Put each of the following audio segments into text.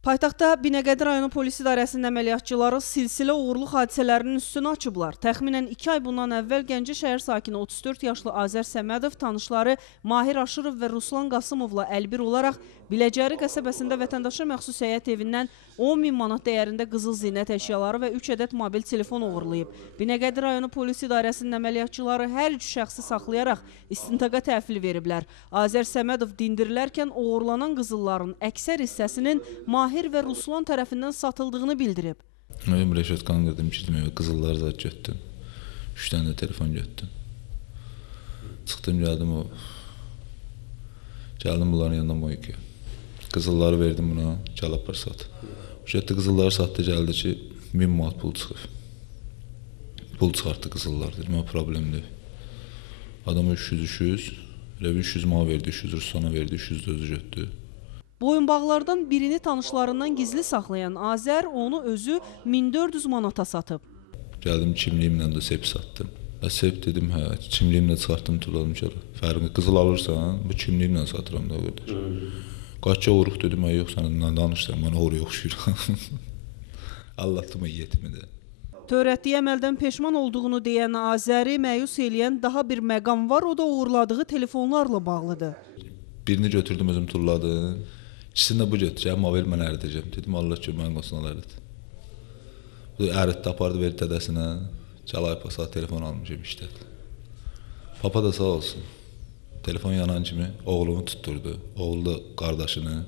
Paytaxtda Binəqədi rayonu polis idarəsinin əməliyyatçıları silsilə uğurluq hadisələrinin üstünü açıblar. Təxminən 2 ay bundan əvvəl Gəncə şəhər sakini 34 yaşlı Azər Səmədov tanışları Mahir Aşırov və Ruslan Qasımovla əlbir olaraq Biləcəri qəsəbəsində vətəndaşa məxsus həyət evindən 10.000 manat dəyərində qızıl zinət əşyaları və 3 ədəd mobil telefon uğurlayıb. Binəqədi rayonu polis idarəsinin əməliyyatçıları hər üç şəxsi saxlayaraq istintaqa təhvil veriblər. Azər Səmədov dindirilərkən uğurlanan qızılların əksər hissəsinin Mahir və Ruslan tərəfindən satıldığını bildirib. Mən Reşatqan dedim ki, qızılları da götdüm. 3 dənə də telefon götdüm. Çıxdım, gəldim bunların yanına Moykiyə. Qızılları verdim buna, gəl apar sat. Getdi qızılları satdı, gəldi ki, 1000 manat pul çıxıb. Pul çıxartdı qızıllar, dedim, problemdir. Adama 300, 300 manat verdi, 300 Ruslana verdi, 300 də özü götdü. Boyunbağlardan birini tanışlarından gizli saxlayan Azər onu özü 1400 manata satıb. Gəldim kimliyimlə də sep satdım. Sep dedim, hə, kimliyimlə çıxartdım, tuladım ki, fərqini qızıl alırsan, bu kimliyimlə satıram da o qədər. Qaçça uğruq dedim, yox, sənə danışsan, mənə oraya oxşuyuram. Allahdım yetimi də. Törətdiyi əməldən peşman olduğunu deyən Azəri məyus eləyən daha bir məqam var, o da uğurladığı telefonlarla bağlıdır. Birini götürdüm, özüm tulladım. İkisini də bu götürəcəm, mobil mən əridəcəm. Dedim, Allah ki, mən olsun, ərid. Bu əriddə apardı, verdi dədəsinə. Cəlay pasa telefon almışım işlədi. Papa da sağ olsun. Telefon yanan kimi oğlunu tutturdu. Oğlu da qardaşını.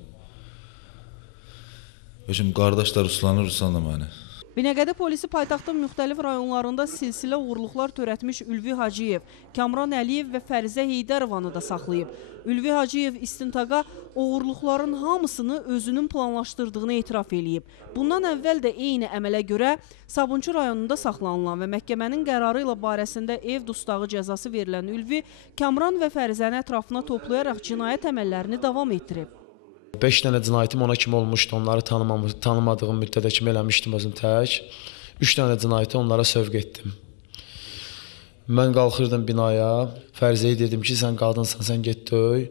Şimdi qardaş da Ruslanı, Ruslan da məni. Binəqədi polisi paytaxtın müxtəlif rayonlarında silsilə uğurluqlar törətmiş Ülvi Hacıyev, Kamran Əliyev və Fərizə Heydərovanı da saxlayıb. Ülvi Hacıyev istintaqa uğurluqların hamısını özünün planlaşdırdığını etiraf eləyib. Bundan əvvəl də eyni əmələ görə Sabunçu rayonunda saxlanılan və məhkəmənin qərarı ilə barəsində ev dustağı cəzası verilən Ülvi, Kamran və Fərizəni ətrafına toplayaraq cinayət əməllərini davam etdirib. 5 dənə cinayətim ona kimi olmuşdu, onları tanımadığım müddətə kimi eləmişdim özüm tək. 3 dənə cinayəti onlara sövq etdim. Mən qalxırdım binaya, Fərizəyə dedim ki, sən qadınsan, sən get döy,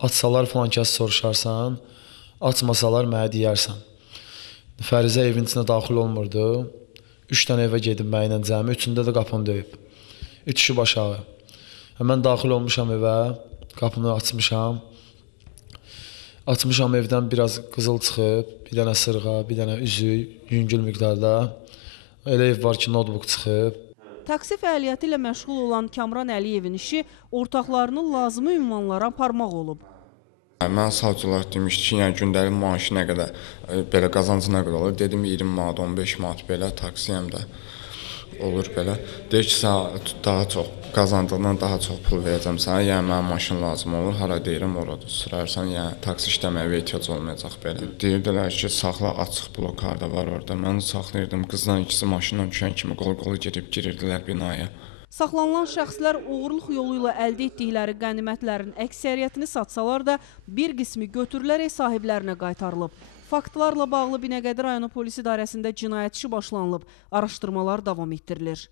açsalar falan kəs soruşarsan, açmasalar mənə deyərsən. Fərizə evin içinə daxil olmurdu, 3 dənə evə gedib mənlə cəmi, 3-ündə də qapını döyüb, 3 kişi başağı. Mən daxil olmuşam evə, qapını açmışam. Açmışam evdən biraz qızıl çıxıb, bir dənə sırğa, bir dənə üzük, yüngül miqdarda. Elə ev var ki, notebook çıxıb. Taksi fəaliyyəti ilə məşğul olan Kamran Əliyevin işi ortaqlarının lazımi ünvanlara aparmaq olub. Mən savcılar demişdi ki, yəni gündəlik maaşı nə qədər, belə qazancı nə qədər olur? Dedim 20 manat, 15 manat belə, taksiyəm də olur belə. Deyir ki, sən daha çox, qazancından daha çox pul verəcəm sənə, yəni mənə maşın lazım olur, hara deyirəm, orada sürərsən, yəni taksi işləməyə ehtiyac olmayacaq belə. Deyirdilər ki, saxla, açıq blokarda var orada. Mən saxlayırdım, qızdan ikisi maşından düşən kimi qol-qolu girib girirdilər binaya. Saxlanılan şəxslər uğurluq yolu ilə əldə etdikləri qənimətlərin əksəriyyətini satsalar da bir qismi götürülərək sahiblərinə qaytarılıb. Faktlarla bağlı Binəqədi rayonu polis idarəsində cinayət işi başlanılıb, araşdırmalar davam etdirilir.